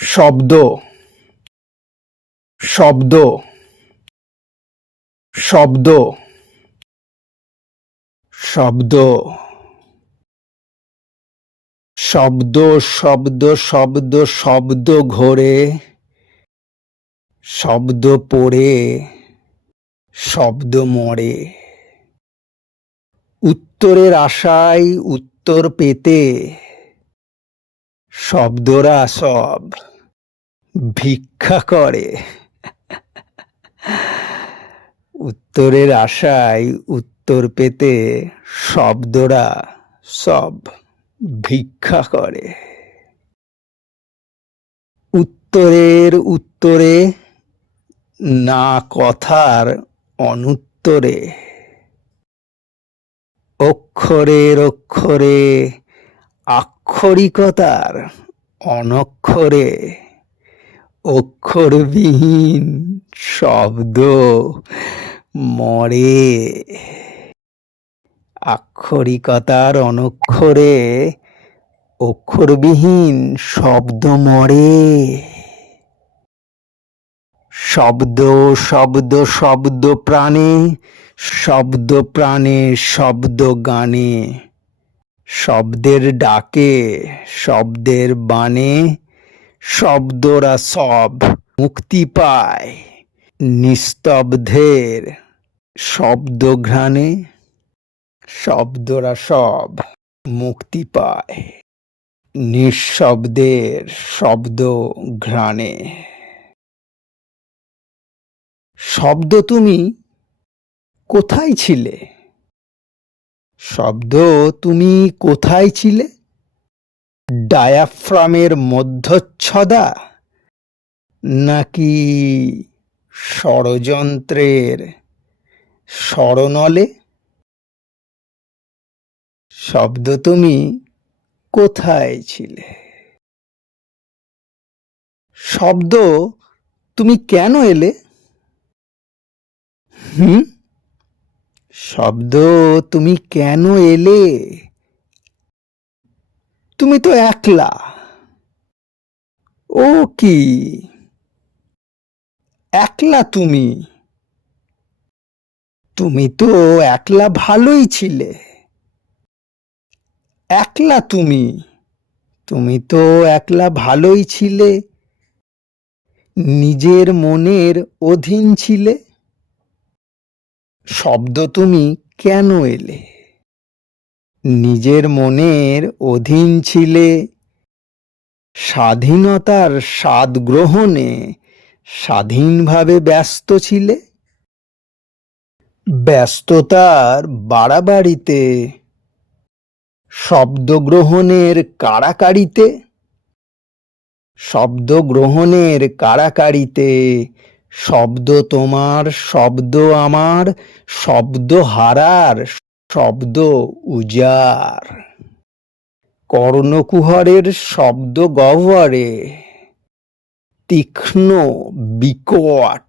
শব্দ শব্দ শব্দ শব্দ শব্দ শব্দ শব্দ শব্দ ঘোরে শব্দ পড়ে শব্দ মরে উত্তরের আশায় উত্তর পেতে শব্দরা সব ভিক্ষা করে উত্তরের আশায় উত্তর পেতে শব্দরা সব ভিক্ষা করে উত্তরের উত্তরে না কথার অনুত্তরে অক্ষরের অক্ষরে আক্ষরিকতার অনক্ষরে অক্ষরবিহীন শব্দ মরে আক্ষরিকতার অনক্ষরে অক্ষরবিহীন শব্দ মরে শব্দ শব্দ শব্দ প্রাণে শব্দ প্রাণে শব্দ গানে শব্দের ডাকে শব্দের বাণে শব্দরা সব মুক্তি পায় নিস্তব্ধের শব্দ ঘ্রাণে শব্দরা সব মুক্তি পায় নিঃশব্দের শব্দ ঘ্রাণে শব্দ তুমি কোথায় ছিলে শব্দ তুমি কোথায় ছিলে ডায়াফ্রামের মধ্যচ্ছদা নাকি ষড়যন্ত্রের স্বরনলে শব্দ তুমি কোথায় ছিলে শব্দ তুমি কেন এলে শব্দ তুমি কেন এলে তুমি তো একলা ও কি একলা তুমি তুমি তো একলা ভালোই ছিলে একলা তুমি তুমি তো একলা ভালোই ছিলে নিজের মনের অধীন ছিলে শব্দ তুমি কেন এলে নিজের মনের অধীন ছিলে স্বাধীনতার স্বাদ গ্রহণে স্বাধীনভাবে ব্যস্ত ছিলে ব্যস্ততার বাড়াবাড়িতে শব্দ গ্রহণের কাড়াকাড়িতে শব্দ গ্রহণের কাড়াকাড়িতে শব্দ তোমার শব্দ আমার শব্দ হারার শব্দ উজার কর্ণকুহরের শব্দ গহ্বরে তীক্ষ্ণ বিকট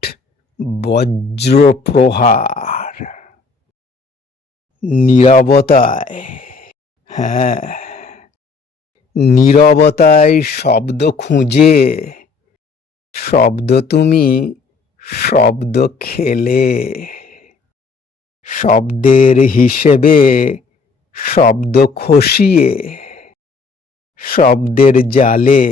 বজ্র প্রহার নীরবতায় নীরবতায় শব্দ খুঁজে শব্দ তুমি শব্দ খেলে শব্দের হিসেবে শব্দ খসিয়ে শব্দের জালে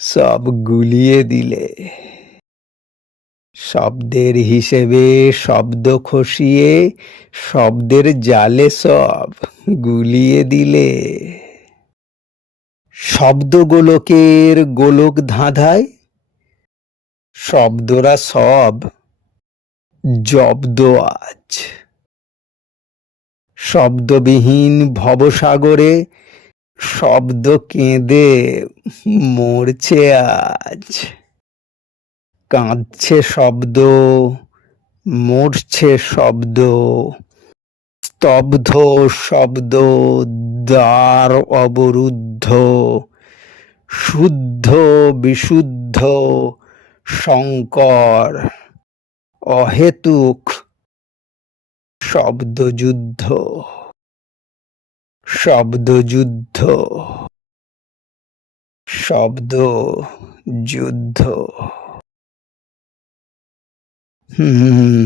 সব গুলিয়ে দিলে শব্দের হিসেবে শব্দ খসিয়ে শব্দের জালে সব গুলিয়ে দিলে শব্দ গোলকের গোলক ধাঁধায় শব্দরা সব জব্দ আজ শব্দবিহীন ভবসাগরে শব্দ কেঁদে মরছে আজ কাঁদছে শব্দ মরছে শব্দ স্তব্ধ শব্দ দ্বার অবরুদ্ধ শুদ্ধ বিশুদ্ধ শঙ্কর অহেতুক শব্দযুদ্ধ শব্দযুদ্ধ শব্দ যুদ্ধ। হুম,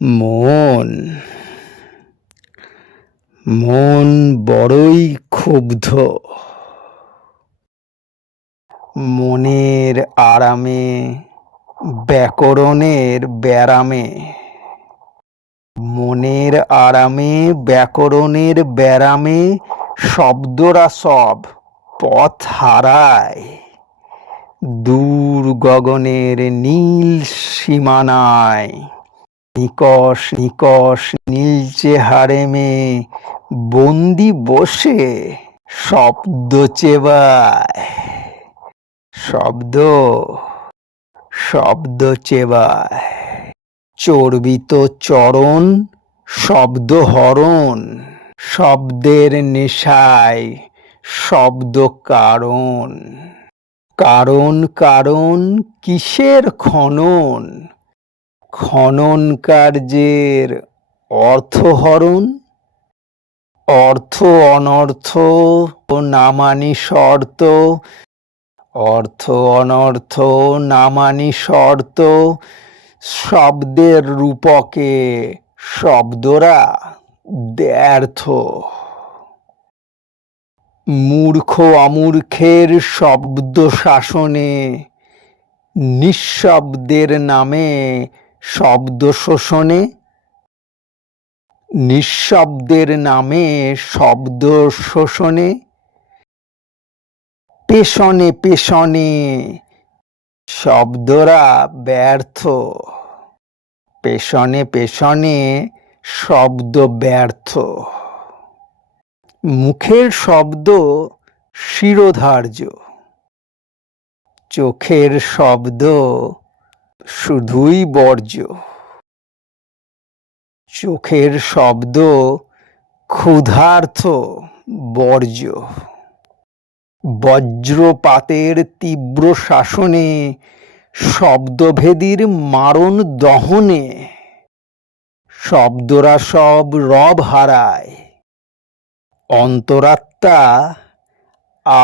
মন মন বড়ই ক্ষুব্ধ। মনের আরামে ব্যাকরণের ব্যারামে, মনের আরামে ব্যাকরণের ব্যারামে শব্দরা সব পথ হারায়। দূর গগনের নীল সীমানায় নিকষ নিকষ নীলচে হারেমে বন্দি বসে শব্দ চেবায়। শব্দ শব্দ চেবায়। চর্বিত চরণ শব্দ হরণ, শব্দের নেশায় শব্দ কারণ। কারণ কারণ কিসের খনন, খনন কার্যের অর্থহরণ। অর্থ অনর্থ নামানি শর্ত, অর্থ অনর্থ নামানি শর্ত। শব্দের রূপকে শব্দরা ব্যর্থ। মূর্খ অমূর্খের শব্দ শাসনে, নিঃশব্দের নামে শব্দ শোষণে। নিঃশব্দের নামে শব্দ শোষণে। পেছনে পেছনে শব্দরা ব্যর্থ। পেছনে পেছনে শব্দ ব্যর্থ। মুখের শব্দ শিরোধার্য, চোখের শব্দ শুধুই বর্জ্য। চোখের শব্দ ক্ষুধার্ত বর্জ্য। বজ্রপাতের তীব্র শাসনে, শব্দভেদীর মারণ দহনে শব্দরা সব রব হারায়। অন্তরাত্মা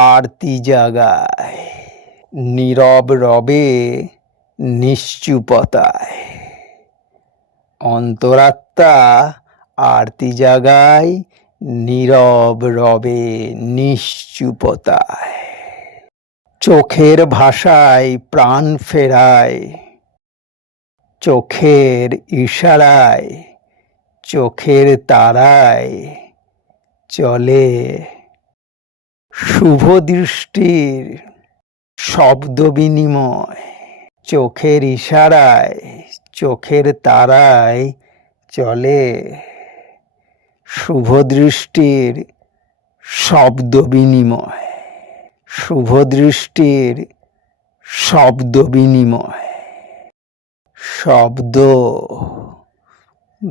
আরতি জাগায় নীরব রবে নিশ্চুপতায়। অন্তরাত্মা আরতি জাগায় নীরব রবে নিশ্চুপতায়। চোখের ভাষায় প্রাণ ফেরায়, চোখের ইশারায় চোখের তারায় চলে শুভ দৃষ্টির শব্দ বিনিময়। চোখের ইশারায় চোখের তারায় চলে শুভ দৃষ্টির শব্দ বিনিময়। শুভ দৃষ্টির শব্দ বিনিময়। শব্দ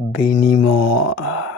বিনিময়।